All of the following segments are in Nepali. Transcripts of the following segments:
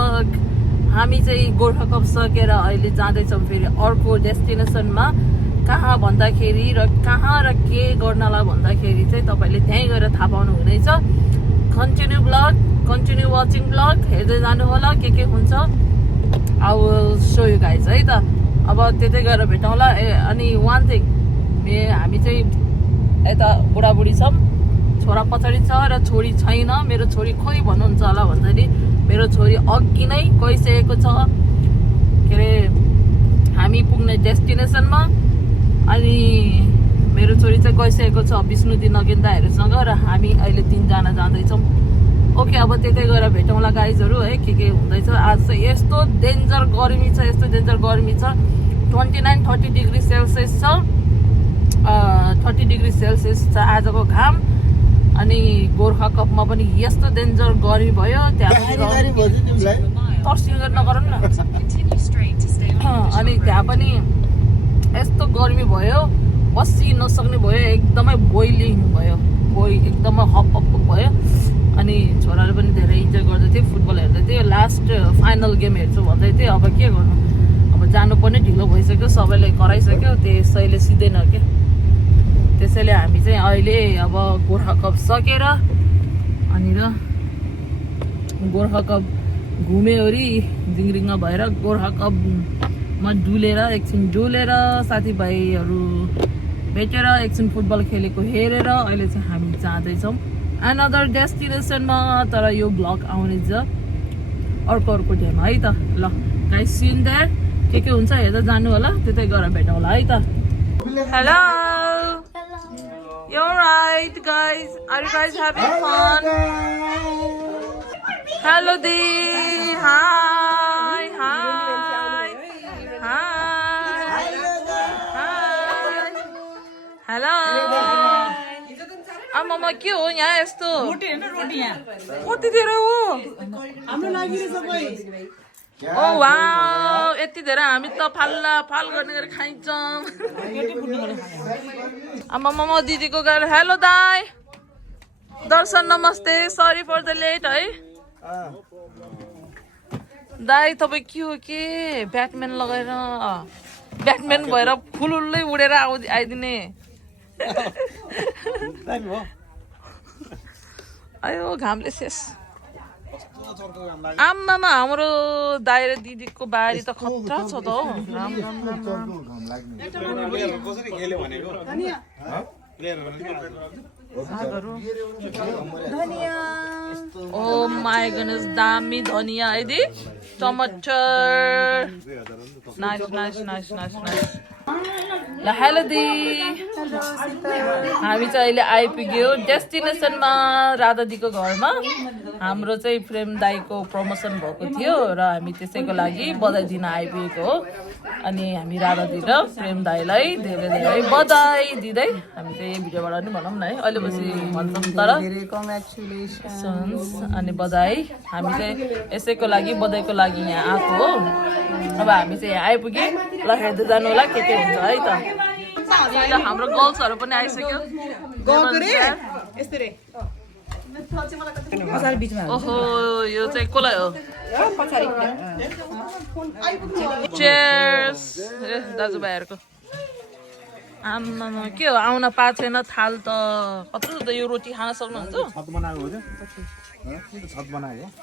ब्लग। हामी चाहिँ गोर्खा कप सकेर अहिले जाँदैछौँ फेरि अर्को डेस्टिनेसनमा। कहाँ भन्दाखेरि र कहाँ र के गर्नलाई भन्दाखेरि चाहिँ तपाईँले त्यहीँ गएर थाहा पाउनु हुनेछ। Continue blog, continue watching blog, हेर्दै जानु होला के हुन्छ। I will so you guys है त। अब त्यतै गएर भेटौँला। अनि वान थिङ, हामी चाहिँ यता बुढाबुढी छौँ, छोरा पछाडि छ र छोरी छैन। मेरो छोरी खोइ भन्नुहुन्छ होला भन्दाखेरि मेरो छोरी अघि नै गइसकेको छ के अरे हामी पुग्ने डेस्टिनेसनमा। अनि मेरो छोरी चाहिँ गइसकेको छ विष्णुदी नगेन्दाहरूसँग र हामी अहिले 3 जना जाँदैछौँ। ओके, अब त्यतै गएर भेटौँला गाइजहरू है, के हुँदैछ। आज चाहिँ यस्तो डेन्जर गर्मी छ, यस्तो डेन्जर गर्मी छ। 29-30 डिग्री सेल्सियस छ, 30 डिग्री सेल्सियस छ आजको घाम। अनि गोर्खा कपमा पनि यस्तो डेन्जर गर्मी भयो, त्यहाँ तर्सिङ नगर न। अनि त्यहाँ पनि यस्तो गर्मी भयो, बसी नसक्ने भयो, एकदमै बोइलिङ भयो, एकदमै हप भयो। अनि छोराले पनि धेरै इन्जोय गर्दै थियो, फुटबल हेर्दै थियो। लास्ट फाइनल गेम हेर्छु भन्दै थियो। अब के गर्नु, अब जानु पनि ढिलो भइसक्यो, सबैले कराइसक्यो, त्यसैले सिधै क्या। त्यसैले हामी चाहिँ अहिले अब गोर्खा कप सकेर अनि र गोर्खा कप घुमेवरी जिङरिङमा भएर गोर्खा कपमा एकछिन डुलेर साथीभाइहरू भेटेर एकछिन फुटबल खेलेको हेरेर अहिले चाहिँ हामी जाँदैछौँ अनदर डेस्टिनेसनमा। तर यो ब्लग आउनेछ अर्को डेमा है त। ल गाइस, सी यु देयर। के हुन्छ हेर्दा जानु होला, त्यतै गएर भेटौँला है त। Hello, you're right guys, are you guys having fun? Hello Dee, hi hello। आमामा के हो यहाँ यस्तो रोटी दिएर हो हाम्रो लागि सबै। ओ वाउ, यति धेरै हामी त फाल गर्ने गरी खाइन्छौँ। आमामा दिदीको घर। हेलो दाई, दर्शन नमस्ते, सरी फर द लेट है। दाई तपाईँ के हो के ब्याटम्यान लगाएर ब्याटम्यान भएर फुलुल्लै उडेर आइदिने। आयो घामले शेष। आमामा हाम्रो दाइ र दिदीको बारी त खतरा छ त हौ। ओ माई गडनेस, दामी धनिया है दी, टमाटर। नाइस। ल हेलो दी, हामी चाहिँ अहिले आइपुग्यो डेस्टिनेसनमा, राधादीको घरमा। हाम्रो चाहिँ प्रेम दाईको प्रमोसन भएको थियो र हामी त्यसैको लागि बधाई दिन आइपुगेको हो। अनि हामी राधादी र प्रेम दाईलाई धेरै धेरै बधाई दिँदै हामी चाहिँ भिडियोबाट पनि भनौँ न है, अहिले पछि भन्छौँ तर कङ्ग्रेचुलेसन्स अनि बधाई। हामी चाहिँ यसैको लागि बधाईको लागि यहाँ आएको हो। अब हामी चाहिँ यहाँ आइपुग्यौँ। ल हेर्दै जानु होला के हुन्छ है त। हाम्रो गर्ल्सहरू पनि आइसक्यो। ओहो, यो चाहिँ कसलाई हो? चेयर्स दाजुभाइहरूको। आमामा के हो, आउन पाएको छैन थाल त कत्रो त। यो रोटी खान सक्नुहुन्छ?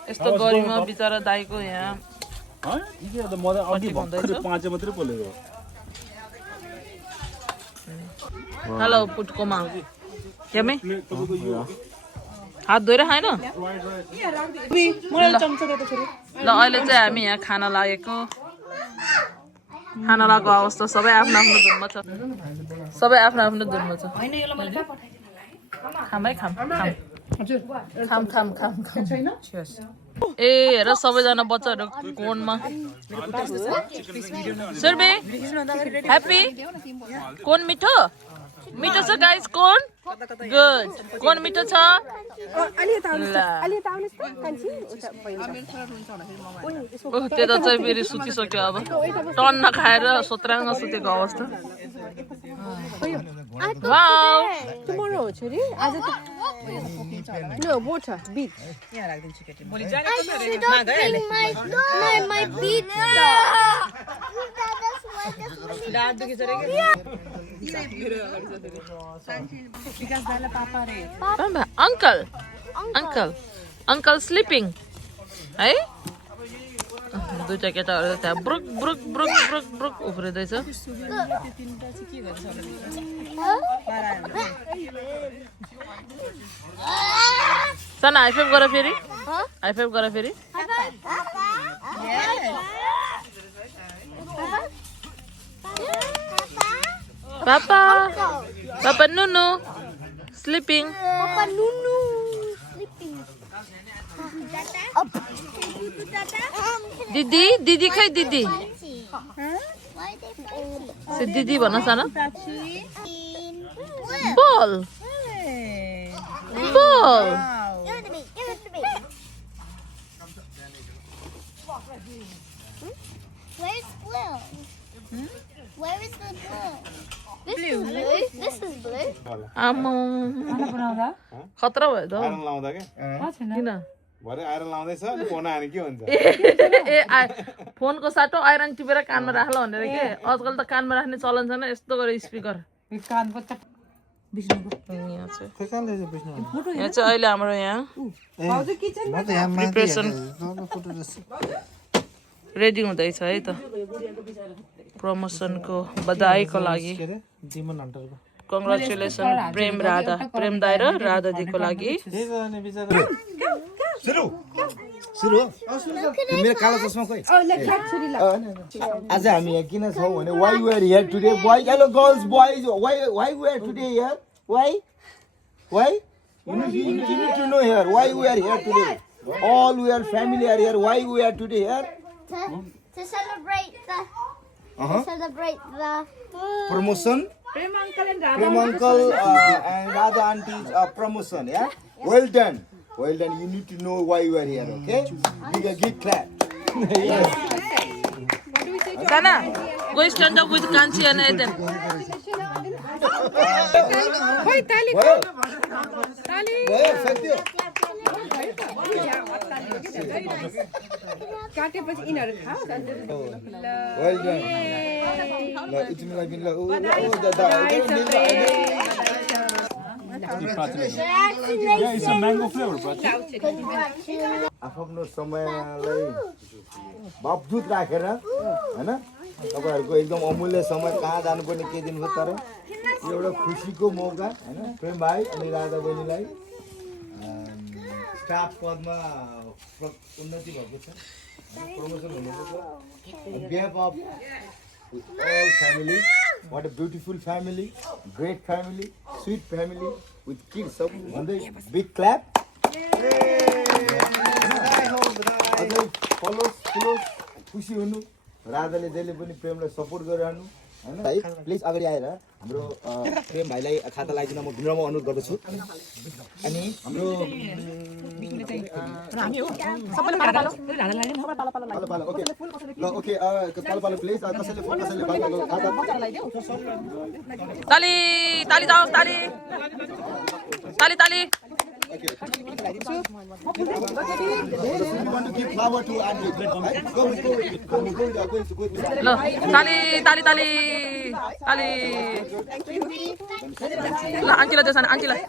यस्तो गरिमा बिचरा दाइको यहाँ। हेलो पुटकोमा केमे हात धोएर खाएन? ल अहिले चाहिँ हामी यहाँ खाना लागेको अवस्था। सबै आफ्नो धुनमा छ, सबै आफ्नो धुनमा छ। खाम है, खाम। ए हेर, सबैजना बच्चाहरू कोनमा। सुरबे ह्याप्पी। कोन मिठो छ गाइस, कोन गुड। कोन मिठो छ। त्यता चाहिँ फेरि सुतिसक्यो। अब टन्न खाएर सोत्राङ सुतेको अवस्था। Wow. Tomorrow, Chiri. No, water, beach. यहाँ राखिदिन्छु केटी I should not bring my beach डाँट दुखिन्छ रे विकास दाइलाई पापा रे Uncle sleeping. है दुईटा केटाहरू त्यहाँ ब्रुक ब्रुक ब्रुक ब्रुक ब्रुक उफ्रिँदैछ साना हाइफाइभ गर फेरि हाइफाइभ गर फेरि पापा पापा नुनु स्लिपिङ Papa Nunu sleeping. दिदी दिदी खै दिदी Why they fighting? से दिदी भन्न सानो Where? Ball ball Give it to me. Give it to me. Where's blue? Where is the blue? This is blue. This is blue. आमा बनाउँदा खतरा भयो त आइरन लाउँदा के किन भरे आइरन लाउँदैछ अनि फोन आयो के हुन्छ फोनको साटो आइरन टिपेर कानमा राख्ला भनेर के आजकल त कानमा राख्ने चलन छैन यस्तो गरे स्पिकर कान पच्चा बिस्नुको यहाँ चाहिँ के काले चाहिँ बिस्नु यहाँ चाहिँ अहिले हाम्रो यहाँ भाउजू किचन म त यहाँ माथि प्रिपरेसन फोटो जस्तो रेडी हुँदैछ है त प्रमोसनको बधाईको लागि के रे डिमन हन्टरको कङ्ग्रेचुलेसन प्रेम दाइ र राधा दिदीको लागि के गर्ने बिचारा सुरु सुरु मेरो कालो चस्मा खोइ आज हामी यहाँ किन छौँ भने why we are here today boy hello girls boys why we are today here why you need to know here why we are here today all we are family are here why we are today here To celebrate the promotion प्रेम uncle and Prem uncle and Radha auntie's promotion, yeah? Well done. You need to know why you are here, okay? Give a big clap. Yes. साना गो स्ट्यान्ड अप विथ कान्छी and Eden Wait, Tali. Boy, Satya. काटेपछि यिनीहरू खाऊ Well done. Lo, it's me like lo. Oh, Yeah, it's a mango flavor, but आफ्नो समयलाई बावजुद राखेर हैन तपाईहरुको एकदम अमूल्य समय कहाँ जानुपर्ने के दिन हो तर एउटा खुसीको मौका हैन प्रेम भाइ अनि राधा बहिनीलाई स्टाफ पदमा उन्नति भएको छ प्रमोसन हुनुभएको छ on behalf of all family what a beautiful family great family sweet family with kids सब भन्दै big clap अझै फलोस खुसी हुनु राधाले जहिले पनि प्रेमलाई सपोर्ट गरिरहनु हैन है प्लिज अगाडि आएर हाम्रो प्रेम भाइलाई खाता लगाइदिन म विनम्र अनुरोध गर्दछु अनि हाम्रो पालो ओके ल ओके पालो प्लिज कसैले पालो खाता ताली ताली जाओस् ताली ताली ताली Okay. So we want to give flower to Andrew. Go. ल ताली ताली ताली ताली ल आन्टीलाई देऊ सानो आन्टीलाई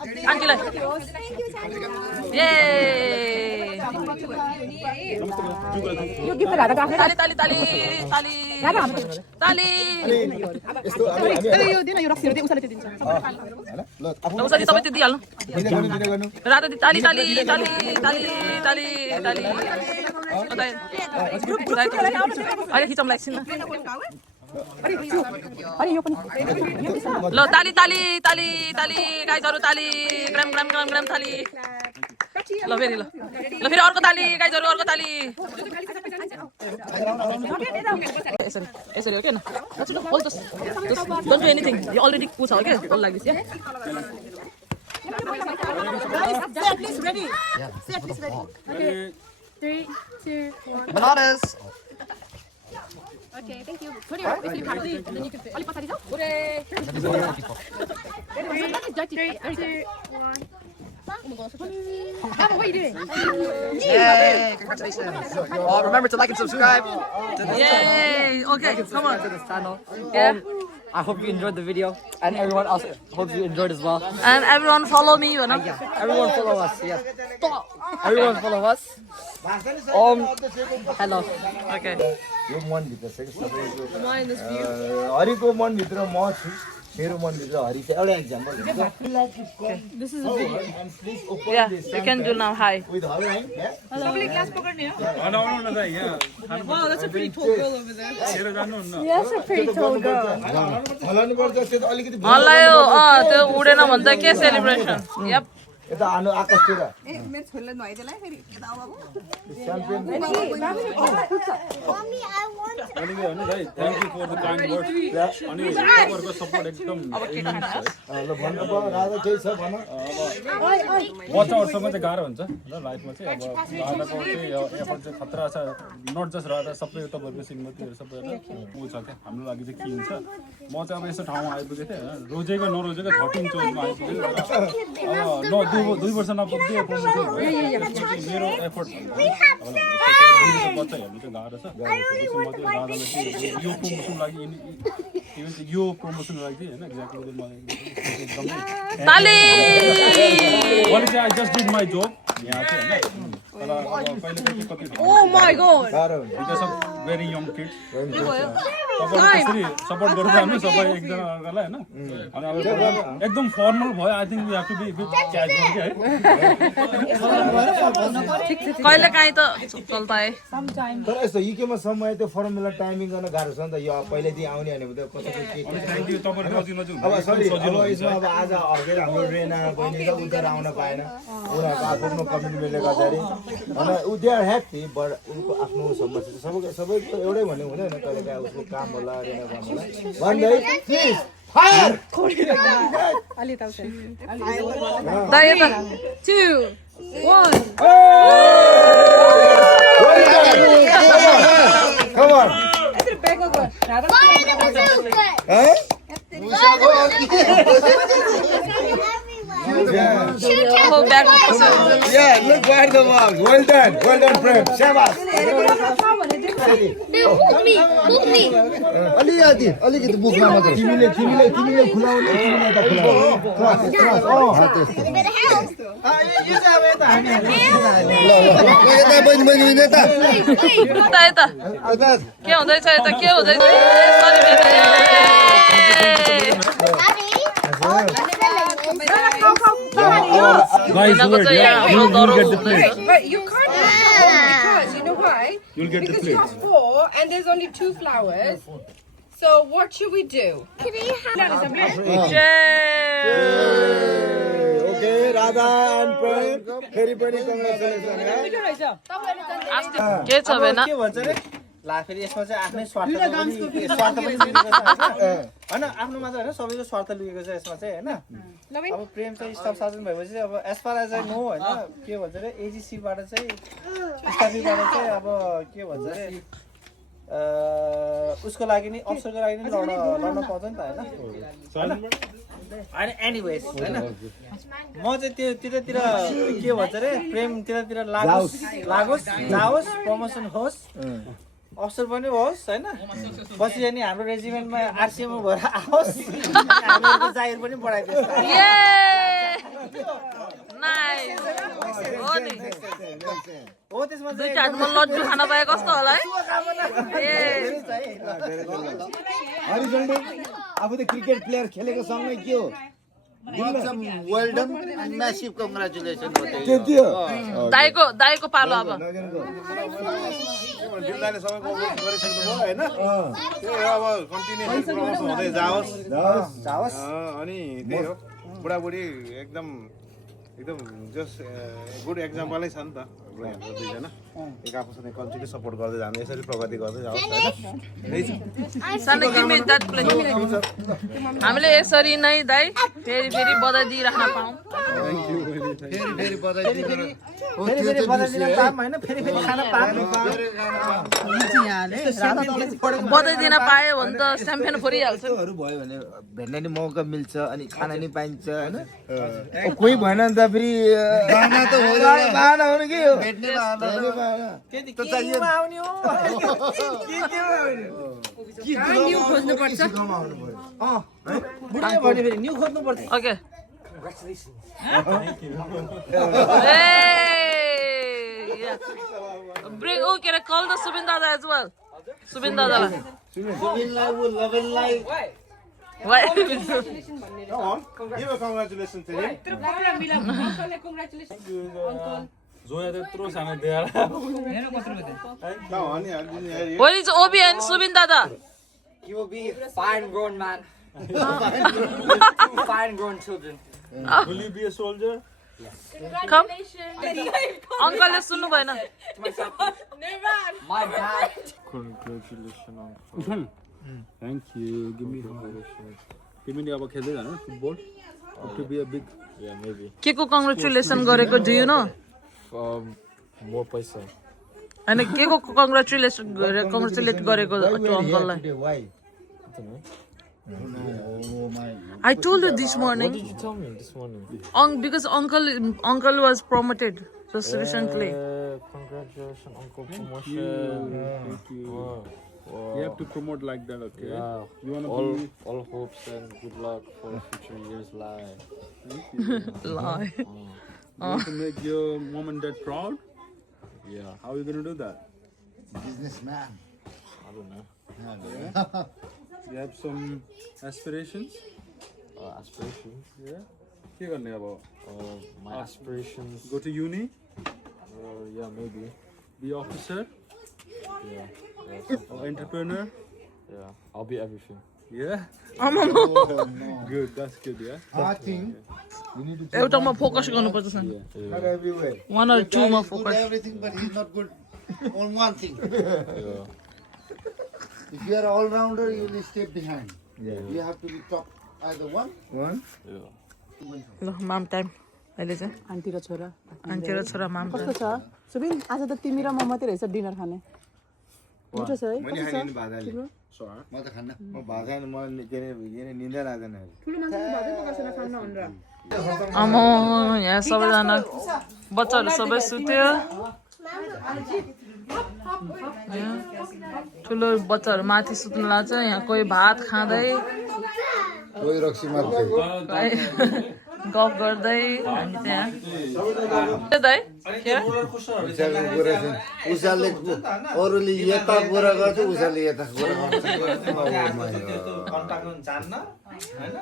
ये यो गिफ्ट राधा राखेर ताली ताली ताली ताली ताली यस्तो यो दिन यो रक्सीहरु दे उसले दिन्छ हैन ल ल उसरी सबै त्यो दिइहाल्नु दिने गर्नु राधा दिदी ताली ताली ताली ताली ताली ताली अहिले खिचौँला एकछिन अनि यो पनि ल ताली ताली ताली ताली गाइजहरु ताली ग्राम ग्राम ग्राम ग्राम ताली ल फेरि अर्को ताली गाइजहरु अर्को ताली यसरी हो के न don't do anything you already पुछ हो के all like this yeah please ready. Say please ready. Okay. 3, 2, 1. Bananas. Okay, thank you. Put your if you can, and then you can fit. Alip pasari जाऊ. Three, two, one. What are you doing? Yay! Congratulations! Remember to like and subscribe to the Yay! Okay, come on. to this channel. Yeah. I hope you enjoyed the video, and everyone else hopes you enjoyed as well. And everyone follow me, you know. Yeah, everyone follow us. Yeah, everyone follow us. Hello. Okay. यो मनभित्र छ कि सबैको हरिको मनभित्र म छु मेरो मनभित्र हरि छ एउटा example This is a video. Yeah, you can do now. Hi. With Hari right Oh, no, yeah. Wow, that's a pretty tall girl over there. Yes, a pretty tall girl. हलाउनु पर्छ त्यो त अलिकति हल्लायो त्यो उडेन भन्छ के सेलिब्रेसन. Yep. यता हानु आकाशतिर मेरो छोरीलाई नुहाइदेला फेरि यता आऊ बाबु. Mommy, I want Thank you for the kind words. अनि तपाईँहरुको सपोर्ट एकदम immense छ है। ल भन्नु भयो राजा केही छ भन बच्चाहरुसँग चाहिँ गाह्रो हुन्छ र लाइफमा चाहिँ अब राधाको चाहिँ एफर्ट चाहिँ खतरा छ नट जस्ट राधा सबै तपाईँहरुको श्रीमतीहरु सबैजना उ छ के हाम्रो लागि चाहिँ के हुन्छ म चाहिँ अब यस्तो ठाउँमा आइपुगेँ थिएँ हैन रोजेको नरोजेको 13 चोइसमा आइपुगेँ अब न 2 वर्ष नपुग्दै प्रमोसन भयो मेरो एफर्ट बच्चा हेर्नु चाहिँ गाह्रो छ यो प्रमोसन लागि इभन यो प्रमोसन लागि हैन एक्ज्याक्टली मलाई एकदमै ताली. Well, I just did my job. Yeah, okay. तर अब कहिले कहिले कति Oh my god. गाह्रो हुन्छ because of very young kids. तपाईहरु त्यसरी सपोर्ट गर्दै हामी सबै एकजना अर्कालाई हैन अनि अब एकदम फर्मल भयो I think we have to be casual के है कहिले काहीँ त चल्ता है. तर यस्तो युकेमा समय त्यो फर्मुला टाइमिङ गर्न गाह्रो छ नि त यो पहिल्यैदेखि आउने भने त कसैको के थ्यांक यू तपाईहरु नजिक नजिक अब सरी अब यसमा अब आज हर्केर हाम्रो रेना बहिनी त उता आउन पाएन उनीहरूको आफ्नो कमिटमेन्टले गर्दाखेरि अनि उ दे आर ह्याप्पी बट उनको आफ्नो समस्या छ सबैको एउटै भन्ने हुँदैन कहिले काहीँ उसको काम होला रेना काम होला भन्दै please fire Ali tahu saya. दा यता. 2, 1. Come on. fire the bazooka. Huh? Oh, back. Yeah, look where the marks. Well done, Prem. Shabash. Book me. अलिकति बुकमा मात्र तिमीले खुलाउने तिमीले त खुलाउने क्रस For the house. यता बहिनी यता यता के हुँदैछ यता के हुँदैछ sorry guys wait yeah you'll get the plate But you can't because you know why? you'll get the Because you plate have 4 and there's only 2 flowers. So what should we do? Okay Radha and प्रेम फेरि पनि कङ्ग्रेचुलेसन के छ बेना के भन्छ रे ला फेरि यसमा चाहिँ आफ्नै स्वार्थ पनि लुकेको छ हैन आफ्नो मात्र हैन सबैको स्वार्थ लुकेको छ यसमा चाहिँ हैन अब प्रेम चाहिँ स्टाफ साजन भएपछि अब as far as I know हैन के भन्छ रे एजीसी बाट चाहिँ स्टाफीबाट चाहिँ अब के भन्छ रे उसको लागि नि अफसरको लागि नि लड्न पाउँछ नि त हैन अनि एनीवेज हैन म चाहिँ त्यो त्यतातिर के भन्छ रे प्रेम त्यतातिर लागोस् जाओस् प्रमोसन होस् अफसर पनि होस् हैन पछि अनि हाम्रो रेजिमेन्टमा आरसीएम भएर आओस् हाम्रो जागिर पनि बढाइदियोस् ये नाइस हो नि हो त्यसमा दुई चाटमा लड्डु खान पाए कस्तो होला है हरिजन्डे अब त क्रिकेट प्लेयर खेलेको सँगै के हो well done and massive congratulations त्यति हो दाइको पालो अब दिलदारले सबैको गरिसक्नु भयो हैन त्यो अब कन्टिन्युअसली प्रमोसन हुँदै जाओस् अनि त्यही हो बुढाबुढी एकदम जस्ट गुड एक्जाम्पलै छ नि त हाम्रो दुईजना एक आपसमा कन्टिन्यू सपोर्ट गर्दै जानु यसरी प्रगति गर्दै जाओस् हैन हामीले यसरी नै दाइ फेरि बधाई दिइराख्न पाऊँ फेरि बधाई दिनु फेरि बधाई दिन पाम हैन फेरि खाना पाम बधाई दिन पायो भने त स्याम्पेन फोरिहाल्छ हरू भयो भने भेट्न नि मौका मिल्छ अनि खाना नि पाइन्छ हैन कोही भएन नि त फेरि बाना त हो बाना हो के हो भेट्ने बाना केटी केमा आउने हो न्यू खोज्नु पर्छ बुढा भने फेरि न्यू खोज्नु पर्छ okay Bring okay, call the Subin Dada as well. Subin Dada. Why? Come on, give a congratulations to him. Zoya त्यत्रो सानो देखाएर Come on, yeah. What is Obi and Subin Dada? You will be a fine grown man. Two fine grown children. Will you be a soldier? Come. Uncle, सुन्नु भएन. My dad. Congratulations, uncle. Thank you. Give me congratulations. तिमी नि अब खेल्दै जानु football. To be a big. Yeah, maybe. के को congratulation गरेको do you know? More पैसा. हैन के को congratulate गरेको to uncle लाई. I told you this morning. What did you tell me this morning? Because uncle was promoted just recently. Congratulations, uncle, promotion. Thank you. Wow. You have to promote like that, okay? Yeah. You wanna all hopes and good luck for future years' life. Thank you. Lie. You want to make your mom and dad proud? Yeah. How are you gonna do that? businessman I don't know. You have some aspirations? Aspirations? Yeah. के गर्ने अब? My aspirations. Go to uni? Yeah, maybe. Be officer? Yeah. Or entrepreneur? Yeah. I'll be everything. Yeah. Good. That's good. Yeah. I think you need to एउटामा फोकस गर्नुपर्छ sir. not everywhere One or two मा good focus. everything but he's not good on one thing Yeah. if you are all rounder you will stay behind you have to be top either one Yeah. ल माम टाइम अहिले चाहिँ आन्टी र छोरा आन्टी र छोरा माम कस्तो छ सुबिन आज त तिमी र म मात्रै रहेछ डिनर खाने मिठो छ है मैले खाने नि भाजाले म त खान्न म भाजा नि म के अरे निन्दा लाग्दैन ठुलो मान्छेले भातै पकाउँछ न खान्न भनेर आमा यहाँ सबैजना बच्चाहरू सबै सुत्यो ठुलो बच्चाहरू माथि सुत्नु लाग्छ यहाँ कोही भात खाँदै कोही रक्सी मार्दै गफ गर्दै हामी त्यहाँ दाइ उसाले अरूले यता गोरा गर्छ उसाले यता गोरा गर्छ कन्ट्याक्ट जान्न हैन